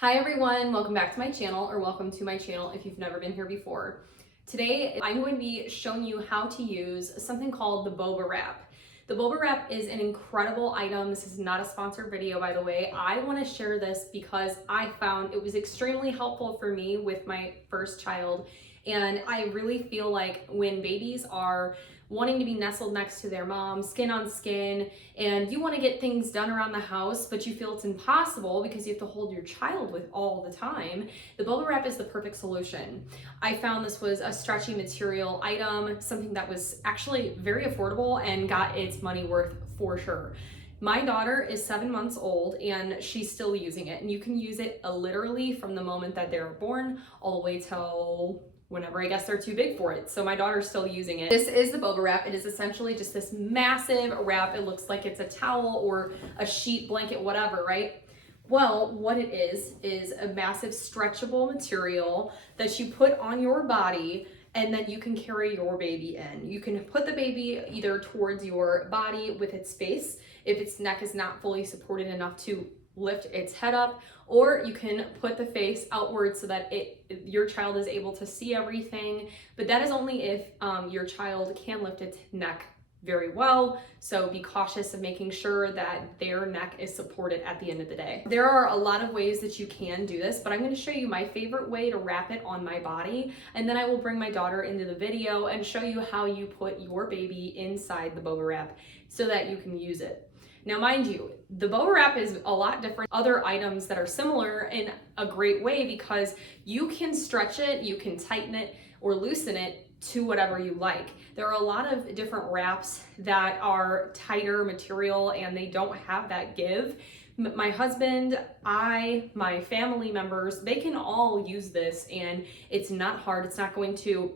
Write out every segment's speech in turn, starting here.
Hi everyone, welcome back to my channel, or welcome to my channel if you've never been here before. Today I'm going to be showing you how to use something called the Boba wrap. The Boba wrap is an incredible item. This is not a sponsored video, by the way. I want to share this because I found it was extremely helpful for me with my first child, and I really feel like when babies are wanting to be nestled next to their mom, skin on skin, and you want to get things done around the house, but you feel it's impossible because you have to hold your child with all the time, the Boba wrap is the perfect solution. I found this was a stretchy material item, something that was actually very affordable and got its money worth for sure. My daughter is 7 months old and she's still using it, and you can use it literally from the moment that they're born all the way till whenever I guess they're too big for it. So my daughter's still using it. This is the Boba wrap. It is essentially just this massive wrap. It looks like it's a towel or a sheet, blanket, whatever, right? Well, what it is a massive stretchable material that you put on your body, and then you can carry your baby in. You can put the baby either towards your body with its face, if its neck is not fully supported enough to lift its head up, or you can put the face outward so that your child is able to see everything, but that is only if your child can lift its neck very well. So be cautious of making sure that their neck is supported at the end of the day. There are a lot of ways that you can do this, but I'm going to show you my favorite way to wrap it on my body, and then I will bring my daughter into the video and show you how you put your baby inside the Boba wrap so that you can use it. Now, mind you, the Boba wrap is a lot different than other items that are similar in a great way because you can stretch it, you can tighten it, or loosen it to whatever you like. There are a lot of different wraps that are tighter material and they don't have that give. My husband, my family members, they can all use this, and it's not hard. It's not going to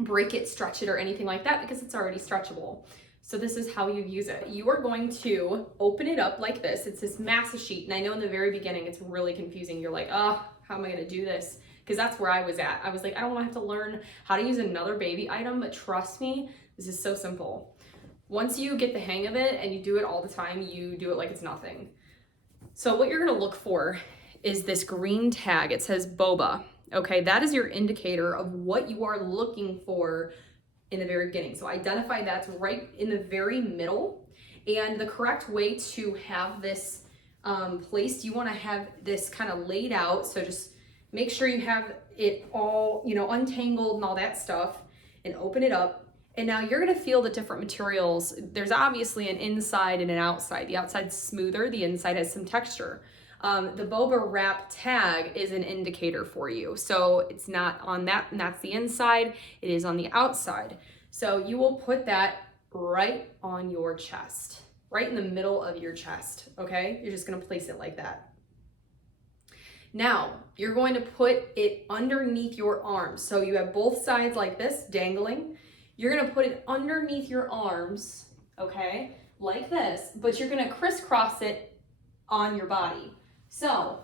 break it, stretch it, or anything like that because it's already stretchable. So this is how you use it. You are going to open it up like this. It's this massive sheet. And I know in the very beginning, it's really confusing. You're like, oh, how am I gonna do this? Because that's where I was at. I was like, I don't wanna have to learn how to use another baby item, but trust me, this is so simple. Once you get the hang of it and you do it all the time, you do it like it's nothing. So what you're gonna look for is this green tag. It says Boba, okay? That is your indicator of what you are looking for in the very beginning. So identify that's right in the very middle. And the correct way to have this placed, you want to have this kind of laid out. So just make sure you have it all, untangled and all that stuff, and open it up. And now you're going to feel the different materials. There's obviously an inside and an outside. The outside's smoother, the inside has some texture. The Boba wrap tag is an indicator for you. So it's not on that, and that's the inside. It is on the outside. So you will put that right on your chest, right in the middle of your chest, okay? You're just gonna place it like that. Now, you're going to put it underneath your arms. So you have both sides like this, dangling. You're gonna put it underneath your arms, okay? Like this, but you're gonna crisscross it on your body. So,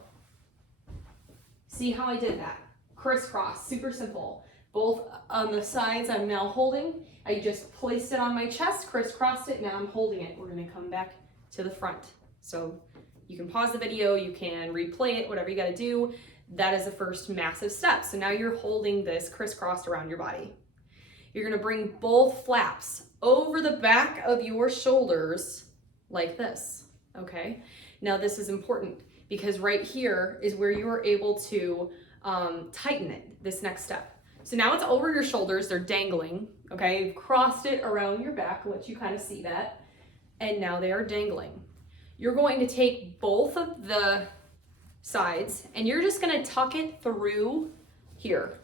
see how I did that? Crisscross, super simple. Both on the sides I'm now holding. I just placed it on my chest, crisscrossed it, now I'm holding it. We're gonna come back to the front. So you can pause the video, you can replay it, whatever you gotta do. That is the first massive step. So now you're holding this crisscrossed around your body. You're gonna bring both flaps over the back of your shoulders like this, okay? Now this is important, because right here is where you are able to tighten it, this next step. So now it's over your shoulders, they're dangling, okay? You've crossed it around your back, let you kind of see that. And now they are dangling. You're going to take both of the sides and you're just gonna tuck it through here.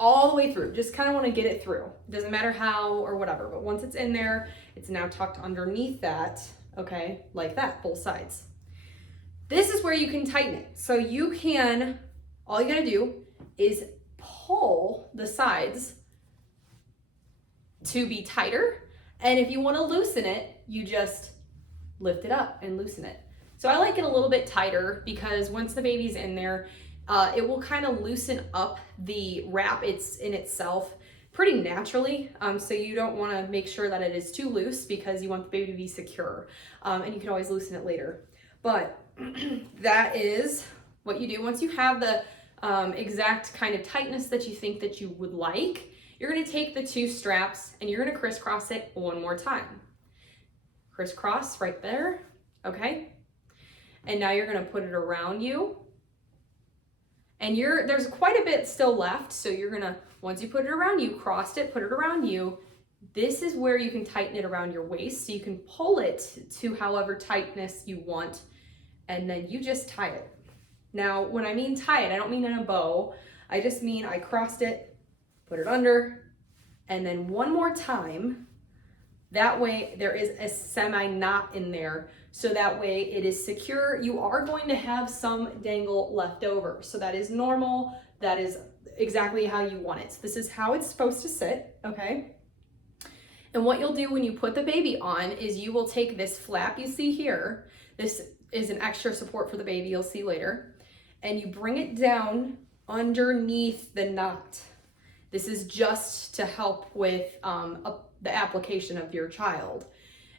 All the way through, just kind of wanna get it through. It doesn't matter how or whatever, but once it's in there, it's now tucked underneath that, okay? Like that, both sides. This is where you can tighten it. So you can, all you gotta do is pull the sides to be tighter. And if you wanna loosen it, you just lift it up and loosen it. So I like it a little bit tighter because once the baby's in there, it will kind of loosen up the wrap it's in itself pretty naturally. So you don't wanna make sure that it is too loose because you want the baby to be secure. And you can always loosen it later. But that is what you do once you have the exact kind of tightness that you think that you would like, you're gonna take the 2 straps and you're gonna crisscross it one more time. Crisscross right there, okay? And now you're gonna put it around you. And there's quite a bit still left, so you're gonna, once you put it around you, crossed it, put it around you, this is where you can tighten it around your waist, so you can pull it to however tightness you want, and then you just tie it. Now, when I mean tie it, I don't mean in a bow, I just mean I crossed it, put it under, and then one more time. That way there is a semi knot in there, so that way it is secure. You are going to have some dangle left over, so that is normal. That is exactly how you want it. So this is how it's supposed to sit, okay? And what you'll do when you put the baby on is you will take this flap you see here. This is an extra support for the baby, you'll see later. And you bring it down underneath the knot. This is just to help with the application of your child.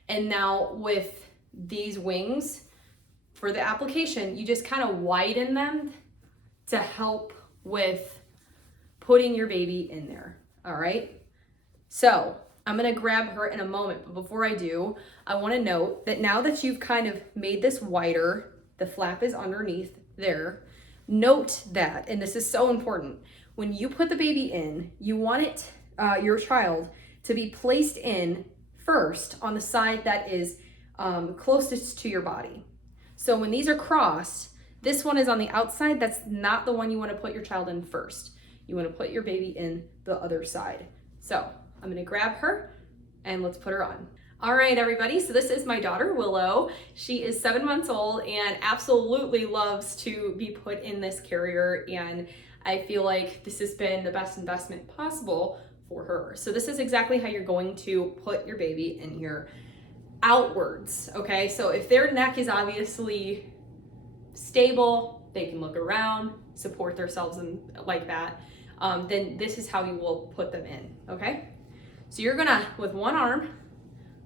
And now with these wings, for the application, you just kind of widen them to help with putting your baby in there, all right? So I'm gonna grab her in a moment, but before I do, I wanna note that now that you've kind of made this wider, the flap is underneath there, note that, and this is so important, when you put the baby in, you want it, your child, to be placed in first on the side that is closest to your body. So when these are crossed, this one is on the outside. That's not the one you want to put your child in first. You want to put your baby in the other side. So I'm going to grab her and let's put her on. All right, everybody. So this is my daughter, Willow. She is 7 months old and absolutely loves to be put in this carrier. And I feel like this has been the best investment possible for her. So this is exactly how you're going to put your baby in here outwards, okay? So if their neck is obviously stable, they can look around, support themselves and like that, then this is how you will put them in, okay? So you're gonna, with one arm,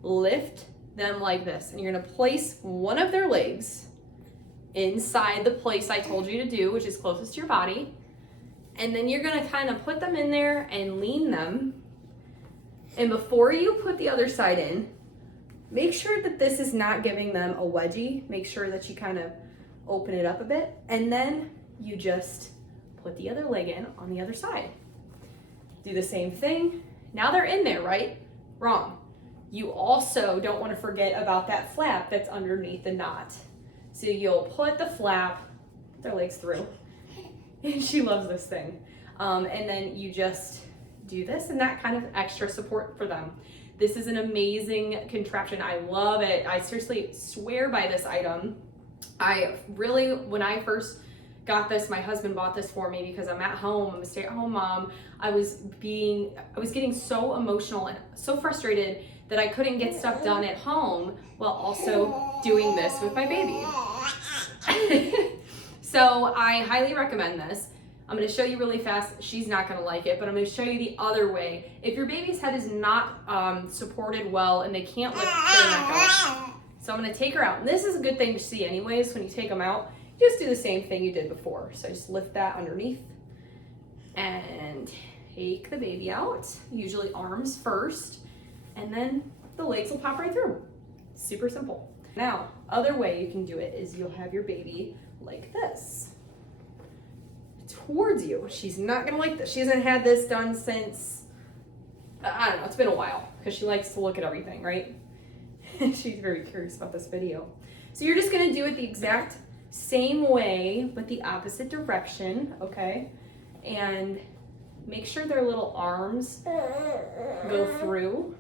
lift them like this, and you're gonna place one of their legs inside the place I told you to do, which is closest to your body. And then you're gonna kind of put them in there and lean them. And before you put the other side in, make sure that this is not giving them a wedgie. Make sure that you kind of open it up a bit. And then you just put the other leg in on the other side. Do the same thing. Now they're in there, right? Wrong. You also don't want to forget about that flap that's underneath the knot. So you'll put the flap, put their legs through. And she loves this thing. And then you just do this and that kind of extra support for them. This is an amazing contraption. I love it. I seriously swear by this item. I really, when I first got this, my husband bought this for me because I'm at home, I'm a stay-at-home mom. I was getting so emotional and so frustrated that I couldn't get stuff done at home while also doing this with my baby. So I highly recommend this. I'm gonna show you really fast. She's not gonna like it, but I'm gonna show you the other way. If your baby's head is not supported well and they can't lift their neck up, so I'm gonna take her out. And this is a good thing to see anyways, when you take them out, just do the same thing you did before. So just lift that underneath and take the baby out, usually arms first, and then the legs will pop right through. Super simple. Now, other way you can do it is you'll have your baby like this, towards you. She's not gonna like this. She hasn't had this done since, I don't know, it's been a while, because she likes to look at everything, right? She's very curious about this video. So you're just gonna do it the exact same way, but the opposite direction, okay? And make sure their little arms go through.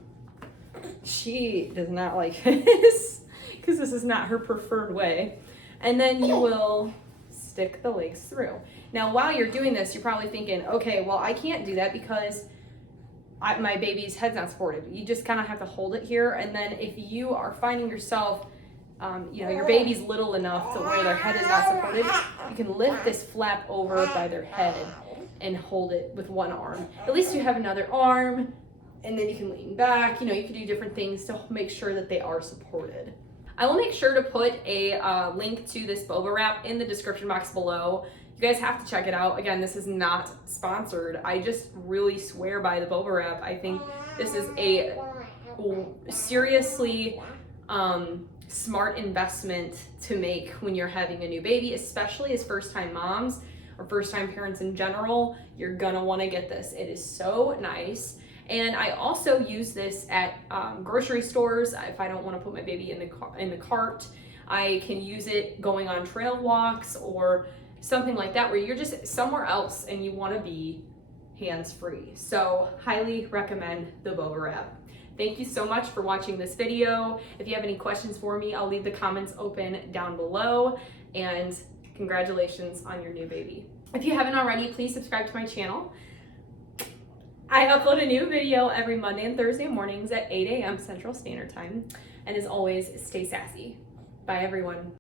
She does not like this, because this is not her preferred way. And then you will stick the legs through. Now, while you're doing this, you're probably thinking, okay, well, I can't do that because my baby's head's not supported. You just kind of have to hold it here. And then if you are finding yourself, your baby's little enough to where their head is not supported, you can lift this flap over by their head and hold it with one arm. At least you have another arm, and then you can lean back. You can do different things to make sure that they are supported. I will make sure to put a link to this Boba wrap in the description box below. You guys have to check it out. Again, this is not sponsored. I just really swear by the Boba wrap. I think this is a seriously smart investment to make when you're having a new baby, especially as first-time moms or first-time parents in general. You're gonna want to get this. It is so nice. And I also use this at grocery stores. If I don't want to put my baby in the cart, I can use it going on trail walks or something like that, where you're just somewhere else and you want to be hands-free. So highly recommend the Boba wrap. Thank you so much for watching this video. If you have any questions for me, I'll leave the comments open down below. And congratulations on your new baby. If you haven't already, please subscribe to my channel. I upload a new video every Monday and Thursday mornings at 8 a.m. Central Standard Time. And as always, stay sassy. Bye everyone.